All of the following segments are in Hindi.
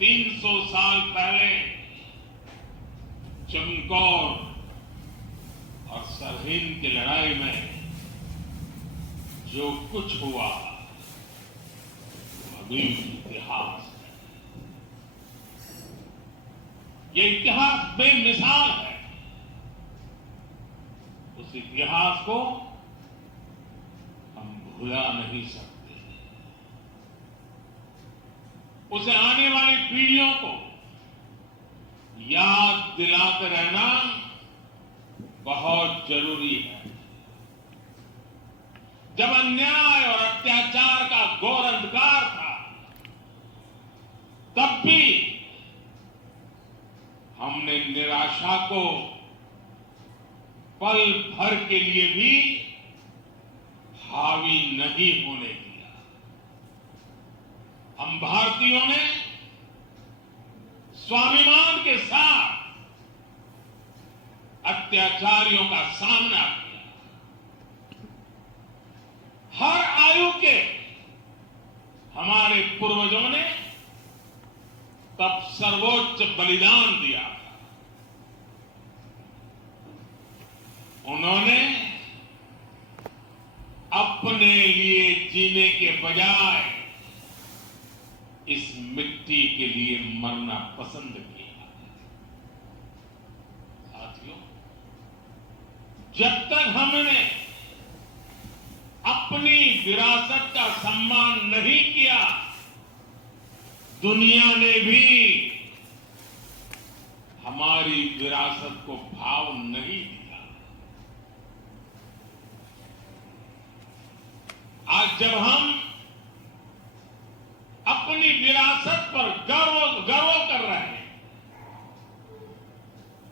300 साल पहले चमकौर और सरहिंद की लड़ाई में जो कुछ हुआ वो अभी इतिहास है। ये इतिहास बेमिसाल है। उस इतिहास को हम भुला नहीं सकते। उसे आने वाली पीढ़ियों को याद दिलाते रहना बहुत जरूरी है। जब अन्याय और अत्याचार का घोर अंधकार था, तब भी हमने निराशा को पल भर के लिए भी हावी नहीं होने दिया। हम भारतीयों ने स्वाभिमान के साथ अत्याचारियों का सामना किया। हर आयु के हमारे पूर्वजों ने तब सर्वोच्च बलिदान दिया। उन्होंने अपने लिए जीने के बजाय इस मिट्टी के लिए मरना पसंद किया। साथियों, जब तक हमने अपनी विरासत का सम्मान नहीं किया, दुनिया ने भी हमारी विरासत को भाव नहीं दिया। आज जब हम अपनी विरासत पर गर्व कर रहे हैं,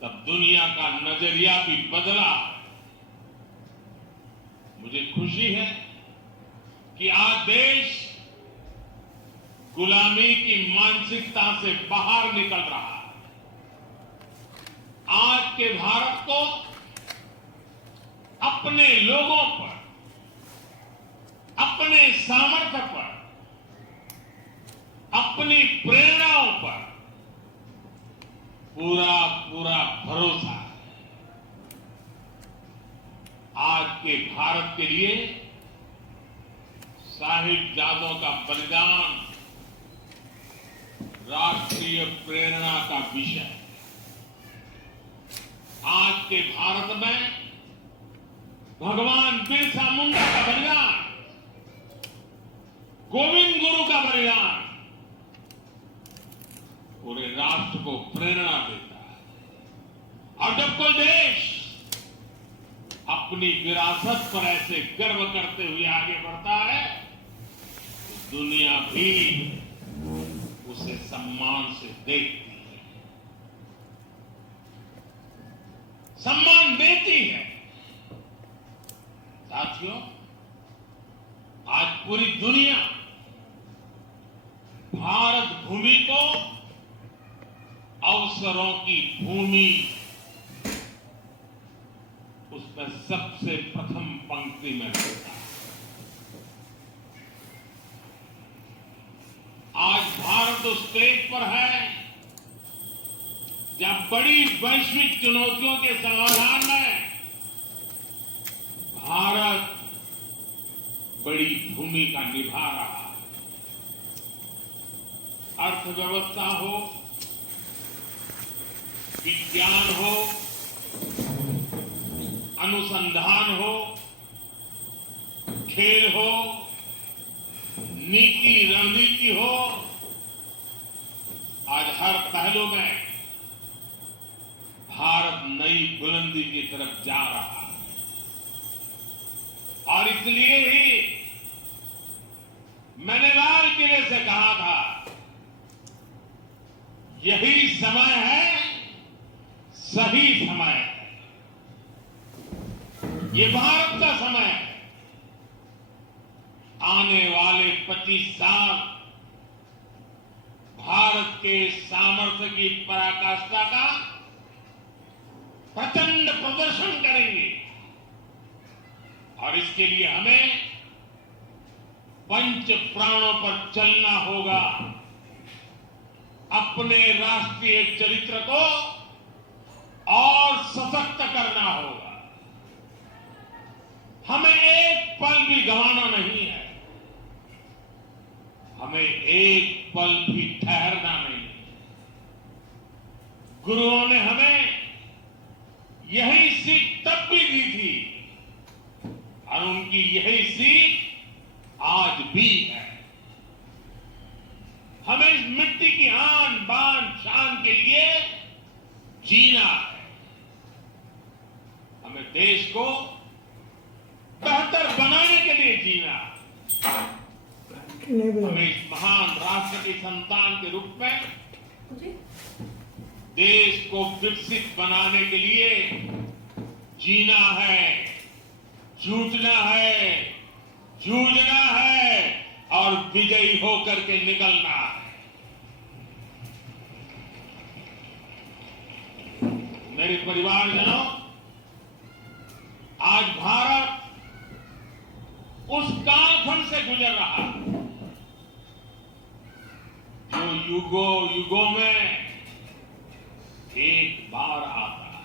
तब दुनिया का नजरिया भी बदला। मुझे खुशी है कि आज देश गुलामी की मानसिकता से बाहर निकल रहा है। आज के भारत को अपने लोगों पर, अपने सामर्थ्य पर, अपनी प्रेरणाओं पर पूरा भरोसा है। आज के भारत के लिए साहिबजादों का बलिदान राष्ट्रीय प्रेरणा का विषय है। आज के भारत में भगवान बिरसा मुंडा का बलिदान, गोविंद गुरु का बलिदान पूरे राष्ट्र को प्रेरणा देता है। और जब कोई देश अपनी विरासत पर ऐसे गर्व करते हुए आगे बढ़ता है, तो दुनिया भी उसे सम्मान से देखती है, सम्मान देती है। साथियों, आज पूरी दुनिया भारत भूमि को अवसरों की भूमि, उसमें सबसे प्रथम पंक्ति में रहता है। आज भारत उस स्टेज पर है जब बड़ी वैश्विक चुनौतियों के समाधान में भारत बड़ी भूमिका निभा रहा है। अर्थव्यवस्था हो, विज्ञान हो, अनुसंधान हो, खेल हो, नीति रणनीति हो, आज हर पहलू में भारत नई बुलंदी की तरफ जा रहा है। और इसलिए ही मैंने लाल किले से कहा था, यही समय है, सही समय है। ये भारत का समय है। आने वाले 25 साल भारत के सामर्थ्य की पराकाष्ठा का प्रचंड प्रदर्शन करेंगे। और इसके लिए हमें पंच प्राणों पर चलना होगा। अपने राष्ट्रीय चरित्र को और सशक्त करना होगा। हमें एक पल भी गंवाना नहीं है, हमें एक पल भी ठहरना नहीं है। गुरुओं ने हमें यही सीख तब भी दी थी और उनकी यही सीख आज भी है। हमें इस मिट्टी की आन बान शान के लिए जीना है। हमें देश को बेहतर बनाने के लिए जीना है। हमें इस महान राष्ट्र के संतान के रूप में देश को विकसित बनाने के लिए जीना है, जूझना है, जूझना है और विजयी होकर के निकलना है। मेरे परिवारजनों, आज भारत उस कालखंड से गुजर रहा है जो युगों युगों में एक बार आता है।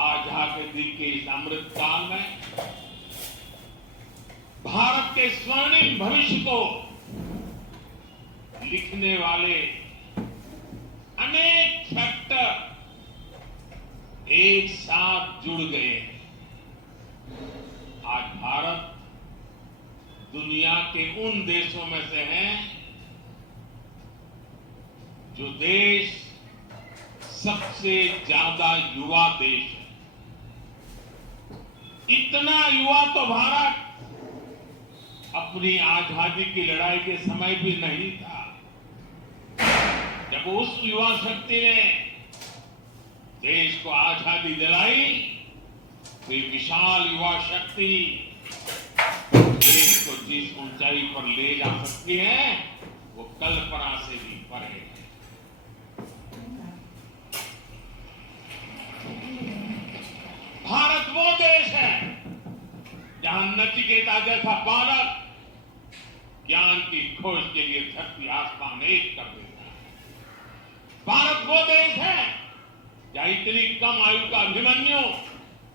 आजादी के इस अमृत काल में भारत के स्वर्णिम भविष्य को लिखने वाले अनेक फैक्टर एक साथ जुड़ गए हैं। आज भारत दुनिया के उन देशों में से है जो देश सबसे ज्यादा युवा देश है। इतना युवा तो भारत अपनी आजादी की लड़ाई के समय भी नहीं था। जब उस युवा शक्ति ने देश को आजादी दिलाई तो ये विशाल युवा शक्ति देश को जिस ऊंचाई पर ले जा सकती है वो कल्पना से भी परे है। भारत वो देश है जहां नचिकेता जैसा बालक ज्ञान की खोज के लिए धरती आसमान एक कर देता है। भारत वो देश है जहां इतनी कम आयु का अभिमन्यु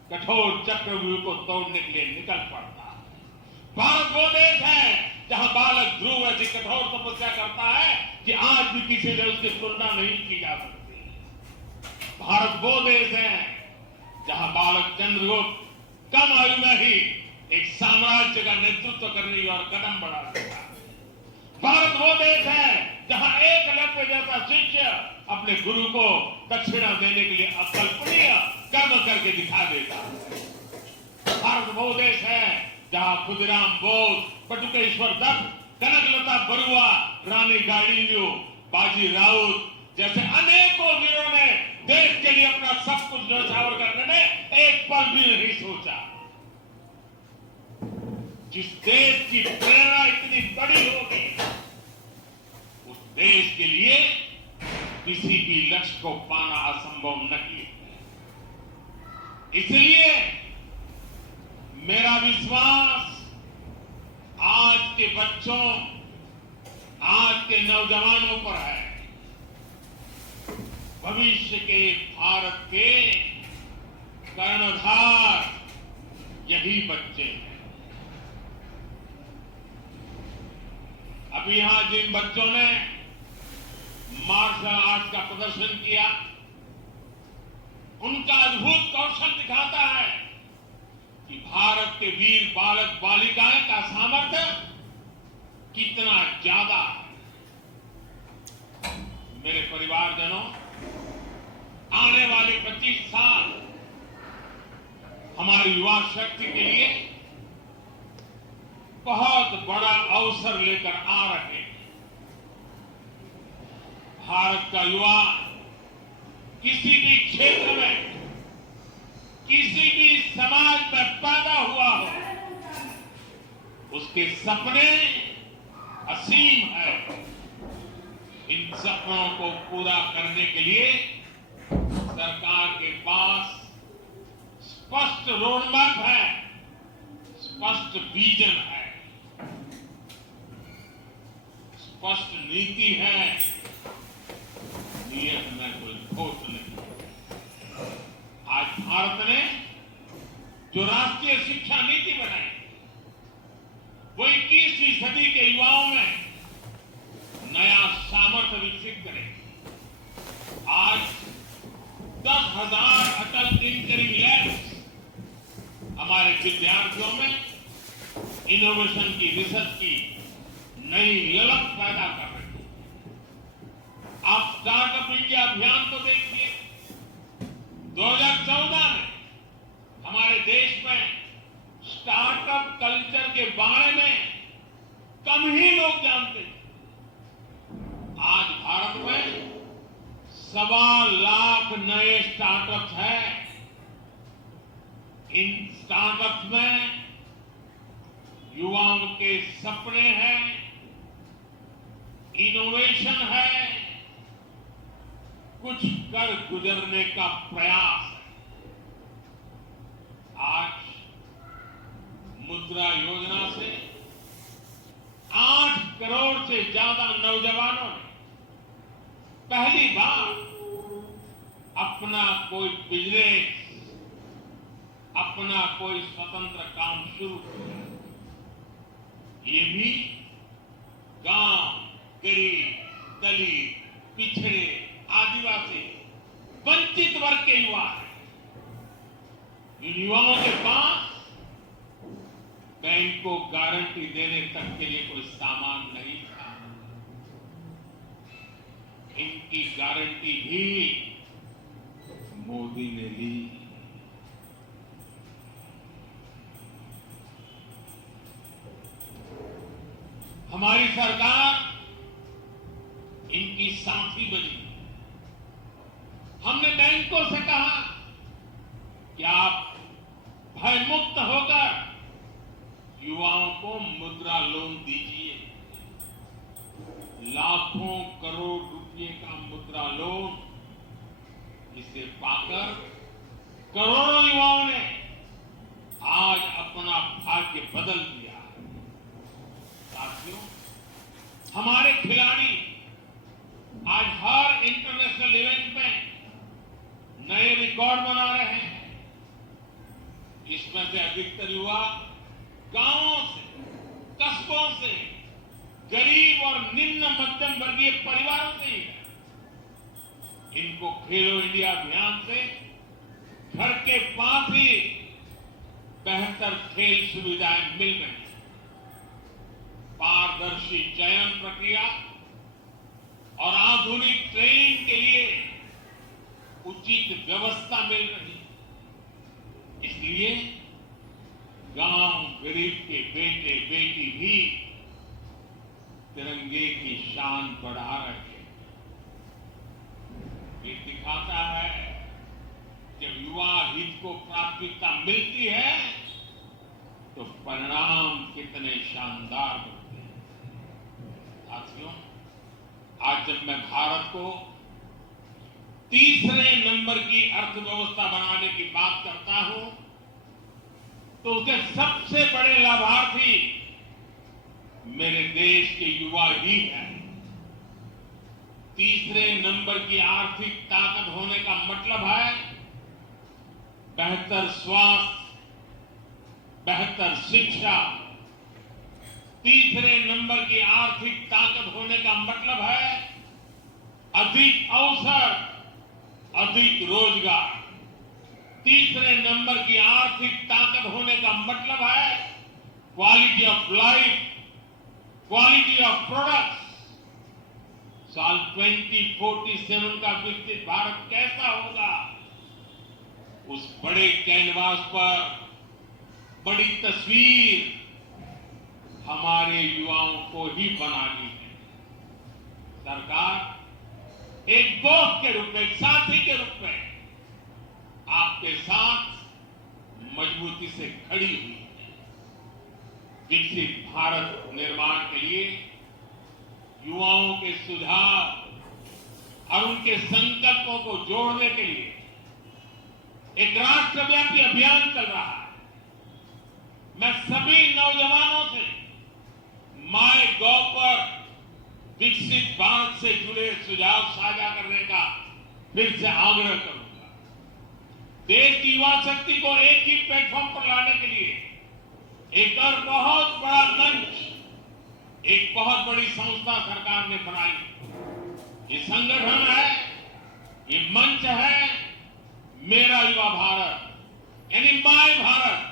कठोर चक्रव्यूह को तोड़ने के लिए निकल पड़ता है। भारत वो देश है जहां बालक ध्रुव ऐसी कठोर तपस्या करता है कि आज भी किसी से उसकी तुलना नहीं की जा सकती। भारत वो देश है जहां बालक चंद्रगुप्त कम आयु में ही एक साम्राज्य का नेतृत्व करने की ओर कदम बढ़ा देता है। भारत वो देश है जहां एकलव्य जैसा शिष्य अपने गुरु को दक्षिणा देने के लिए अकल्पनीय कर्म करके दिखा देता है। भारत वो देश है जहां खुदीराम बोस, बटुकेश्वर दत्त, कनकलता बरुआ, रानी गाड़ियों, बाजी राउत जैसे अनेकों वीरों ने देश के लिए अपना सब कुछ न्यौछावर करने में एक पल भी नहीं सोचा। जिस देश की प्रेरणा इतनी बड़ी होगी उस देश के लिए किसी भी लक्ष्य को पाना असंभव नहीं है। इसलिए मेरा विश्वास आज के बच्चों, आज के नौजवानों पर है। भविष्य के भारत के कर्णधार यही बच्चे हैं। अभी यहां जिन बच्चों ने मार्शल आर्ट का प्रदर्शन किया उनका अद्भुत कौशल दिखाता है कि भारत के वीर बालक बालिकाएं का सामर्थ्य कितना ज्यादा है। मेरे परिवारजनों, आने वाले 25 साल हमारी युवा शक्ति के लिए बहुत बड़ा अवसर लेकर आ रहे हैं। भारत का युवा किसी भी क्षेत्र में, किसी भी समाज में पैदा हुआ हो, उसके सपने असीम है। इन सपनों को पूरा करने के लिए सरकार के पास स्पष्ट रोडमैप है, स्पष्ट विजन है, स्पष्ट नीति है, नियत में कोई खोट नहीं। आज भारत ने जो राष्ट्रीय शिक्षा नीति बनाई, वो 21वीं सदी के युवाओं में नया सामर्थ्य विकसित करे। आज 10,000 अटल टिंकरिंग लैब्स हमारे विद्यार्थियों में इनोवेशन की, रिसर्च की नई ललक पैदा कर रही है। आप स्टार्टअप इंडिया अभियान को देखिए। 2014 में हमारे देश में स्टार्टअप कल्चर के बारे में कम ही लोग जानते हैं। आज भारत में 1.25 लाख नए स्टार्टअप्स हैं। इन स्टार्टअप्स में युवाओं के सपने हैं, इनोवेशन है, कुछ कर गुजरने का प्रयास है। आज मुद्रा योजना से 8 करोड़ से ज्यादा नौजवानों ने पहली बार अपना कोई बिजनेस, अपना कोई स्वतंत्र काम शुरू किया। ये भी गांव, गरीब, दलित, पिछड़े, आदिवासी, वंचित वर्ग के युवा हैं। इन युवाओं के पास बैंक को गारंटी देने तक के लिए कोई सामान नहीं था। इनकी गारंटी भी मोदी ने ली। हमारी सरकार इनकी साथी बनी। हमने बैंकों से कहा कि आप भयमुक्त होकर युवाओं को मुद्रा लोन दीजिए। लाखों करोड़ रुपए का मुद्रा लोन, इसे पाकर करोड़ों युवाओं ने आज अपना भाग्य बदल दिया है। साथियों, हमारे खिलाड़ी आज हर इंटरनेशनल इवेंट में नए रिकॉर्ड बना रहे हैं। इसमें से अधिकतर युवा गांवों से, कस्बों से, गरीब और निम्न मध्यम वर्गीय परिवारों से ही है। इनको खेलो इंडिया अभियान से घर के पास ही बेहतर खेल सुविधाएं मिल रही हैं। पारदर्शी चयन प्रक्रिया और आधुनिक ट्रेनिंग के लिए उचित व्यवस्था मिल रही है। इसलिए गांव गरीब के बेटे बेटी भी तिरंगे की शान बढ़ा रहे हैं। ये दिखाता है जब युवा हित को प्राथमिकता मिलती है तो परिणाम कितने शानदार होते हैं। साथियों, आज जब मैं भारत को तीसरे नंबर की अर्थव्यवस्था बनाने की बात करता हूं तो उसके सबसे बड़े लाभार्थी मेरे देश के युवा ही हैं। तीसरे नंबर की आर्थिक ताकत होने का मतलब है बेहतर स्वास्थ्य, बेहतर शिक्षा। तीसरे नंबर की आर्थिक ताकत होने का मतलब है अधिक अवसर, अधिक रोजगार। तीसरे नंबर की आर्थिक ताकत होने का मतलब है quality of life, quality of products. साल 2047 का विकसित भारत कैसा होगा, उस बड़े कैनवास पर बड़ी तस्वीर हमारे युवाओं को ही बनानी है। सरकार एक दोस्त के रूप में, एक साथी के रूप में आपके साथ मजबूती से खड़ी हुई है। विकसित भारत निर्माण के लिए युवाओं के सुझाव और उनके संकल्पों को जोड़ने के लिए एक राष्ट्रव्यापी अभियान चल रहा है। मैं सभी नौजवानों से माय गॉव पर विकसित भारत से जुड़े सुझाव साझा करने का फिर से आग्रह करूंगा। देश की युवा शक्ति को एक ही प्लेटफॉर्म पर लाने के लिए एक और बहुत बड़ा मंच, एक बहुत बड़ी संस्था सरकार ने बनाई। ये संगठन है, ये मंच है मेरा युवा भारत, यानी माय भारत।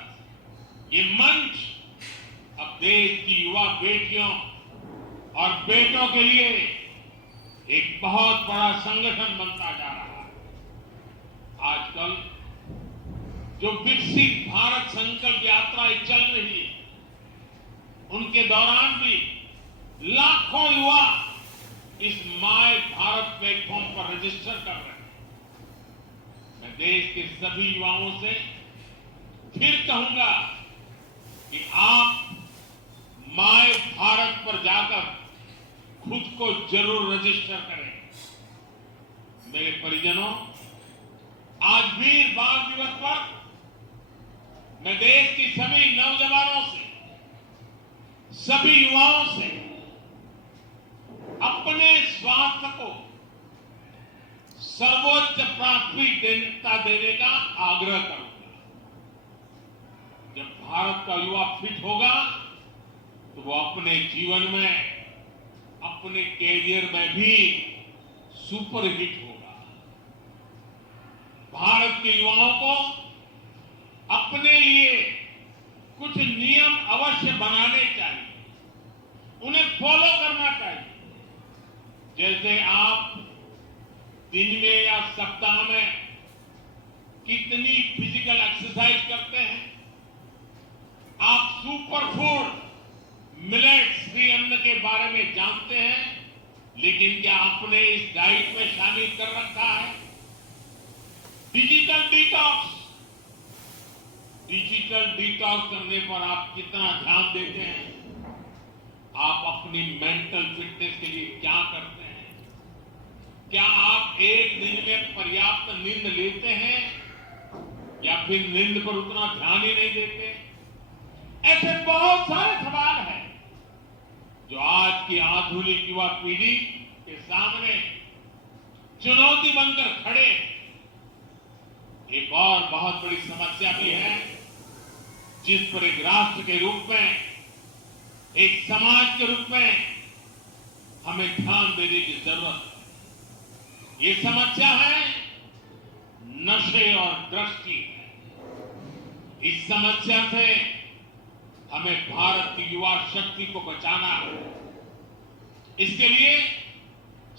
ये मंच अब देश की युवा बेटियों और बेटों के लिए एक बहुत बड़ा संगठन बनता जा रहा है। आजकल जो विकसित भारत संकल्प यात्राएं चल रही है, उनके दौरान भी लाखों युवा इस माय भारत प्लेटफॉर्म पर रजिस्टर कर रहे हैं। मैं देश के सभी युवाओं से फिर कहूंगा कि आप माय भारत पर जाकर खुद को जरूर रजिस्टर करें। मेरे परिजनों, आज वीर बाल दिवस पर मैं देश की सभी नौजवानों से, सभी युवाओं से अपने स्वास्थ्य को सर्वोच्च प्राथमिकता देने का आग्रह करूंगा। जब भारत का युवा फिट होगा तो वो अपने जीवन में, अपने कैरियर में भी सुपर हिट होगा। भारत के युवाओं को अपने लिए कुछ नियम अवश्य बनाने चाहिए, उन्हें फॉलो करना चाहिए। जैसे आप दिन में या सप्ताह में कितनी फिजिकल एक्सरसाइज करते हैं, आप सुपर फूड मिलेट्स फ्री अन्न के बारे में जानते हैं, लेकिन क्या आपने इस डाइट में शामिल कर रखा है? डिजिटल डिटॉक्स करने पर आप कितना ध्यान देते हैं? आप अपनी मेंटल फिटनेस के लिए क्या करते हैं? क्या आप एक दिन में पर्याप्त नींद लेते हैं या फिर नींद पर उतना ध्यान ही नहीं देते? ऐसे बहुत सारे सवाल हैं जो आज की आधुनिक युवा पीढ़ी के सामने चुनौती बनकर खड़े। एक और बहुत बड़ी समस्या भी है जिस पर एक राष्ट्र के रूप में, एक समाज के रूप में हमें ध्यान देने की जरूरत है। ये समस्या है नशे और ड्रग्स की। इस समस्या से हमें भारत की युवा शक्ति को बचाना है। इसके लिए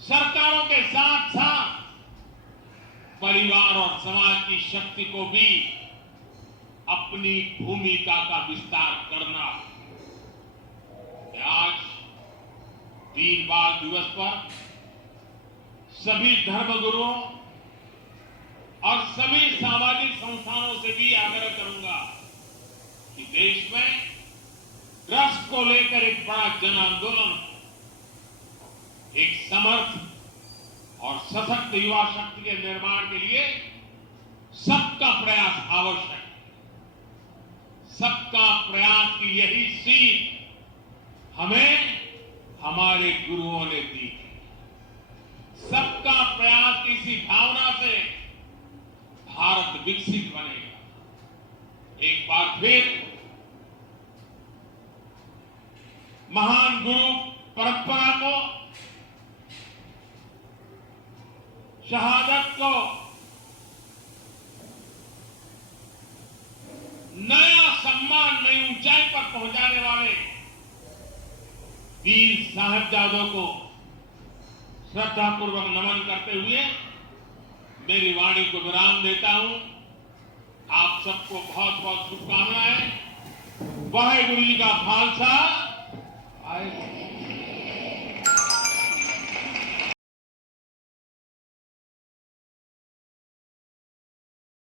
सरकारों के साथ साथ परिवार और समाज की शक्ति को भी अपनी भूमिका का विस्तार करना है। आज वीर बाल दिवस पर सभी धर्मगुरुओं और सभी सामाजिक संस्थानों से भी आग्रह करूंगा कि देश में ड्रग्स को लेकर एक बड़ा जन आंदोलन, एक समर्थ और सशक्त युवा शक्ति के निर्माण के लिए सबका प्रयास आवश्यक है। सबका प्रयास की यही सीख हमें हमारे गुरुओं ने दी है। सबका प्रयास की इसी भावना से भारत विकसित बनेगा। एक बार फिर महान गुरु परंपरा को, शहादत को नया सम्मान, नई ऊंचाई पर पहुंचाने वाले वीर साहिबजादों को श्रद्धापूर्वक नमन करते हुए मेरी वाणी को विराम देता हूं। आप सबको बहुत बहुत शुभकामनाएं। वाहेगुरु जी का खालसा।